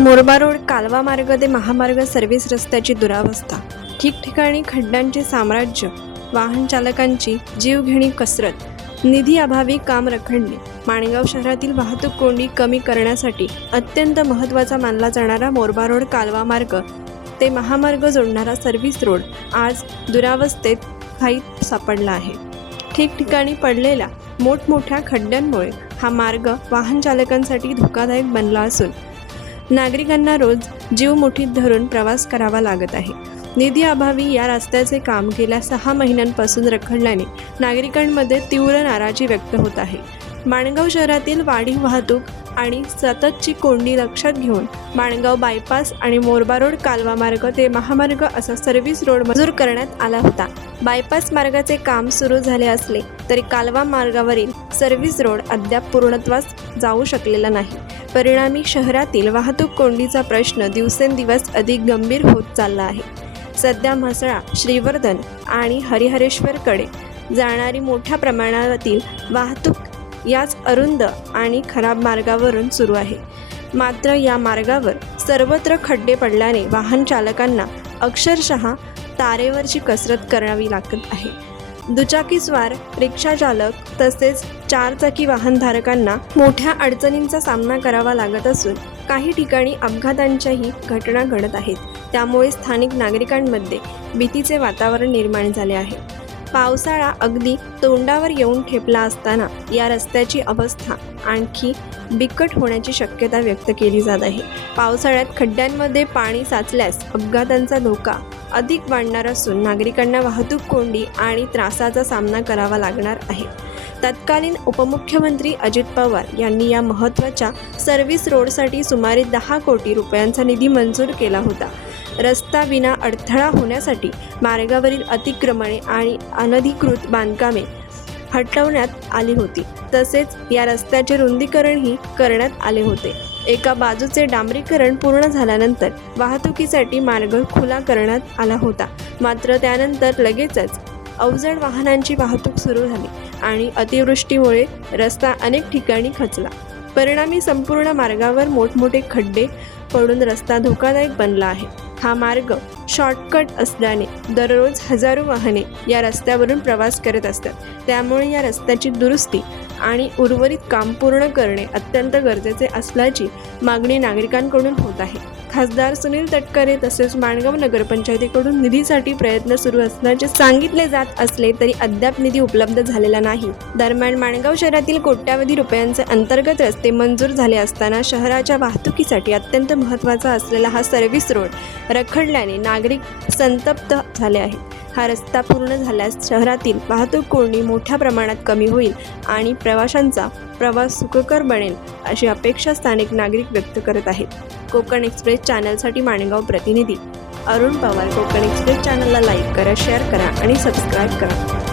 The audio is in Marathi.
मोरबा रोड कालवा मार्ग ते महामार्ग सर्व्हिस रस्त्याची दुरावस्था, ठिकठिकाणी खड्ड्यांचे साम्राज्य, वाहन चालकांची जीवघेणी कसरत, निधी अभावी काम रखडणे. माणगाव शहरातील वाहतूक कोंडी कमी करण्यासाठी अत्यंत महत्त्वाचा मानला जाणारा मोरबा रोड कालवा मार्ग ते महामार्ग जोडणारा सर्व्हिस रोड आज दुरावस्थेत खाईत सापडला आहे. ठिकठिकाणी पडलेल्या मोठमोठ्या खड्ड्यांमुळे हा मार्ग वाहन चालकांसाठी धोकादायक बनला असून नागरिकांना रोज जीव मुठीत धरून प्रवास करावा लागत आहे. निधी अभावी या रस्त्याचे काम गेल्या 6 महिन्यांपासून रखडल्याने नागरिकांमध्ये तीव्र नाराजी व्यक्त होत आहे. माणगाव शहरातील वाढीव वाहतूक आणि सततची कोंडी लक्षात घेऊन माणगाव बायपास आणि मोरबा रोड कालवा मार्ग ते महामार्ग असा सर्व्हिस रोड मंजूर करण्यात आला होता. बायपास मार्गाचे काम सुरू झाले असले तरी कालवा मार्गावरील सर्व्हिस रोड अद्याप पूर्णत्वास जाऊ शकलेला नाही. परिणामी शहरातील वाहतूक कोंडीचा प्रश्न दिवसेंदिवस अधिक गंभीर होत चालला आहे. सध्या म्हसळा, श्रीवर्धन आणि हरिहरेश्वरकडे जाणारी मोठ्या प्रमाणातील वाहतूक याच अरुंद आणि खराब मार्गावरून सुरू आहे. मात्र या मार्गावर सर्वत्र खड्डे पडल्याने वाहन चालकांना अक्षरशः तारेवरची कसरत करावी लागत आहे. दुचाकीस्वार, रिक्षा चालक तसेच 4 चाकी वाहनधारकांना मोठ्या अडचणींचा सामना करावा लागत असून काही ठिकाणी अपघातांच्याही घटना घडत आहेत. त्यामुळे स्थानिक नागरिकांमध्ये भीतीचे वातावरण निर्माण झाले आहे. पावसाळा अगदी तोंडावर येऊन ठेपला असताना या रस्त्याची अवस्था आणखी बिकट होण्याची शक्यता व्यक्त केली जात आहे. पावसाळ्यात खड्ड्यांमध्ये पाणी साचल्यास अपघातांचा धोका अधिक वाढणार असून नागरिकांना वाहतूक कोंडी आणि त्रासाचा सामना करावा लागणार आहे. तत्कालीन उपमुख्यमंत्री अजित पवार यांनी या महत्त्वाच्या सर्व्हिस रोडसाठी सुमारे 10 कोटी रुपयांचा निधी मंजूर केला होता. रस्ता विना अडथळा होण्यासाठी मार्गावरील अतिक्रमणे आणि अनधिकृत बांधकामे हटवण्यात आली होती. तसेच या रस्त्याचे रुंदीकरणही करण्यात आले होते. एका बाजूचे डांबरीकरण पूर्ण झाल्यानंतर वाहतुकीसाठी मार्ग खुला करण्यात आला होता. मात्र त्यानंतर लगेचच अवजड वाहनांची वाहतूक सुरू झाली आणि अतिवृष्टीमुळे रस्ता अनेक ठिकाणी खचला. परिणामी संपूर्ण मार्गावर मोठमोठे खड्डे पडून रस्ता धोकादायक बनला आहे. हा मार्ग शॉर्टकट असल्याने दररोज हजारो वाहने या रस्त्यावरून प्रवास करत असतात. त्यामुळे या रस्त्याची दुरुस्ती आणि उर्वरित काम पूर्ण करणे अत्यंत गरजेचे असल्याची मागणी नागरिकांकडून होत आहे. खासदार सुनील तटकरे तसेच माणगाव नगरपंचायतीकडून निधीसाठी प्रयत्न सुरू असल्याचे सांगितले जात असले तरी अद्याप निधी उपलब्ध झालेला नाही. दरम्यान माणगाव शहरातील कोट्यावधी रुपयांचे अंतर्गत रस्ते मंजूर झाले असताना शहराच्या वाहतुकीसाठी अत्यंत महत्त्वाचा असलेला हा सर्व्हिस रोड रखडल्याने नागरिक संतप्त झाले आहेत. हा रस्ता पूर्ण झाल्यास शहरातील वाहतूक कोंडी मोठ्या प्रमाणात कमी होईल आणि प्रवाशांचा प्रवास सुखकर बनेल अशी अपेक्षा स्थानिक नागरिक व्यक्त करत आहेत. कोकण एक्सप्रेस चॅनलसाठी माणगाव प्रतिनिधी अरुण पवार. कोकण एक्सप्रेस चॅनलला लाईक करा, शेअर करा आणि सबस्क्राईब करा.